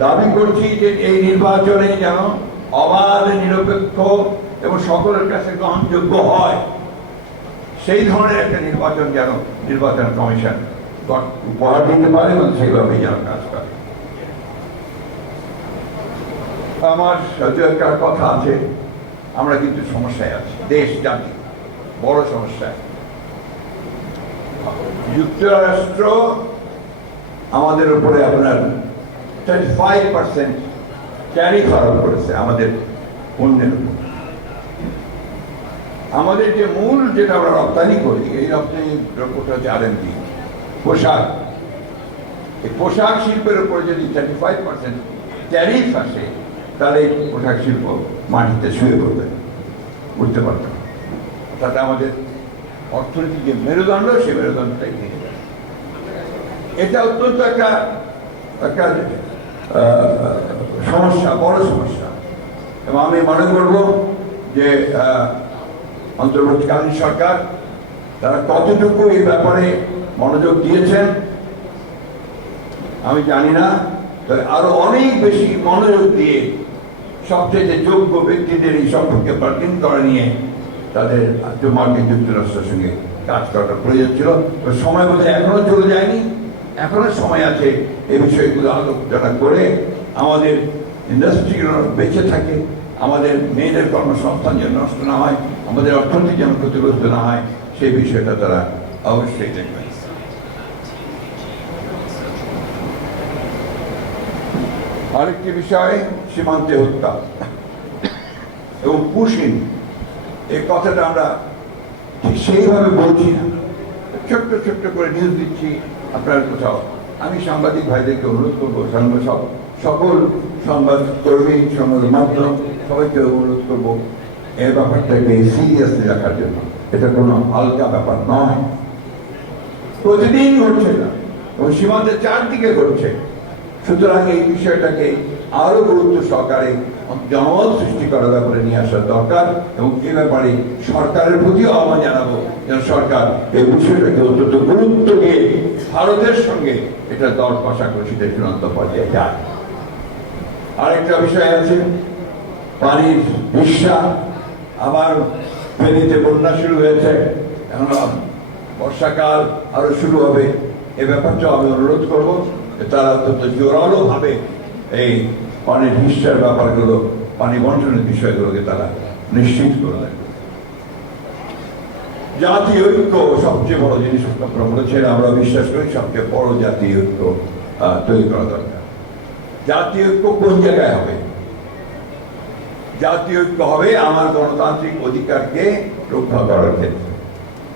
দাবি করছি যে এই নির্বাচনে যেন অবাধ, নিরপেক্ষ এবং সকলের কাছে গ্রহণযোগ্য হয়, সেই ধরনের একটা নির্বাচন যেন নির্বাচন কমিশন উপহার দিতে পারে এবং সেইভাবেই যেন কাজ করে। আমার সাথে একটা কথা আছে, আমরা কিন্তু সমস্যায় আছি, দেশ জাতি বড় সমস্যায়। যুক্তরাষ্ট্র আমাদের উপরে আপনার 35% ট্যারিফ আরোপ করেছে আমাদের পণ্যের উপর। আমাদের যে মূল যেটা আমরা রপ্তানি করি, এই রপ্তানি দ্রব্যটা হচ্ছে R&D, পোশাক। এই পোশাক শিল্পের উপরে যদি 35% ট্যারিফ আসে, তাহলে এই পোশাক শিল্প মাটিতে শুয়ে পড়বে, বুঝতে পারবে। তাতে আমাদের অর্থনীতির যে মেরুদণ্ড, সেই মেরুদণ্ডটাই ভেঙে যায়। এটা অত্যন্ত একটা সমস্যা, বড় সমস্যা। এবং আমি মনে করব যে অন্তর্বর্তীকালীন সরকার তারা কতটুকু এই ব্যাপারে মনোযোগ দিয়েছেন আমি জানি না, তবে আরো অনেক বেশি মনোযোগ দিয়ে সবচেয়ে যোগ্য ব্যক্তিদের এই সম্পর্কে বার্গেন করে নিয়ে তাদের মার্কিন যুক্তরাষ্ট্রের সঙ্গে কাজ করাটা প্রয়োজন ছিল। সময় বোধহয় এখনো চলে যায়নি, এখনো সময় আছে এই বিষয়গুলো আলোচনা করে আমাদের ইন্ডাস্ট্রিগুলো বেঁচে থাকে, আমাদের মেয়েদের কর্মসংস্থান যেন নষ্ট না হয়, আমাদের অর্থনীতি যেন ক্ষতিগ্রস্ত না হয়, সেই বিষয়টা তারা অবশ্যই দেখবেন। আরেকটি বিষয় সীমান্তে হত্যা এবং পুশিং, এই কথাটা আমরা ঠিক সেইভাবে বলছি না, ছোট্ট ছোট্ট করে নিউজ দিচ্ছি আপনার কোথাও। আমি সাংবাদিক ভাইদেরকে অনুরোধ করবো, সকল সংবাদকর্মী, সংবাদ মাধ্যম সবাইকে অনুরোধ করবো এই ব্যাপারটাকে সিরিয়াসলি রাখার জন্য। এটা কোনো হালকা ব্যাপার নয়, প্রতিদিন ঘটছে না এবং সীমান্তের চারদিকে ঘটছে। সুতরাং এই বিষয়টাকে আরো গুরুত্ব সহকারে জনমত সৃষ্টি করার ব্যাপারে নিয়ে আসার দরকার এবং এ ব্যাপারে সরকারের প্রতিও আহ্বান জানাবো যেন সরকার এই বিষয়টাকে অত্যন্ত গুরুত্ব দিয়ে ভারতের সঙ্গে এটা দর কষাকষিতে চূড়ান্ত পর্যায়ে যায়। আরেকটা বিষয় আছে পানির হিস্যা। আবার ফেনীতে বন্যা শুরু হয়েছে, এখন বর্ষাকাল আরো শুরু হবে। এ ব্যাপারটা আমি অনুরোধ করবো তারা অত্যন্ত জোরালো ভাবে এই পানির হিস্যার ব্যাপারগুলো, পানি বন্টনের বিষয়গুলোকে তারা নিশ্চিত করে দেয়। জাতীয় ঐক্য সবচেয়ে বড় জিনিস আপনারা বলেছেন, আমরা বিশ্বাস করি সবচেয়ে বড় জাতীয় ঐক্য তৈরি করা দরকার। জাতীয় ঐক্য কোন জায়গায় হবে? জাতীয় ঐক্য হবে আমার গণতান্ত্রিক অধিকারকে রক্ষা করার ক্ষেত্রে।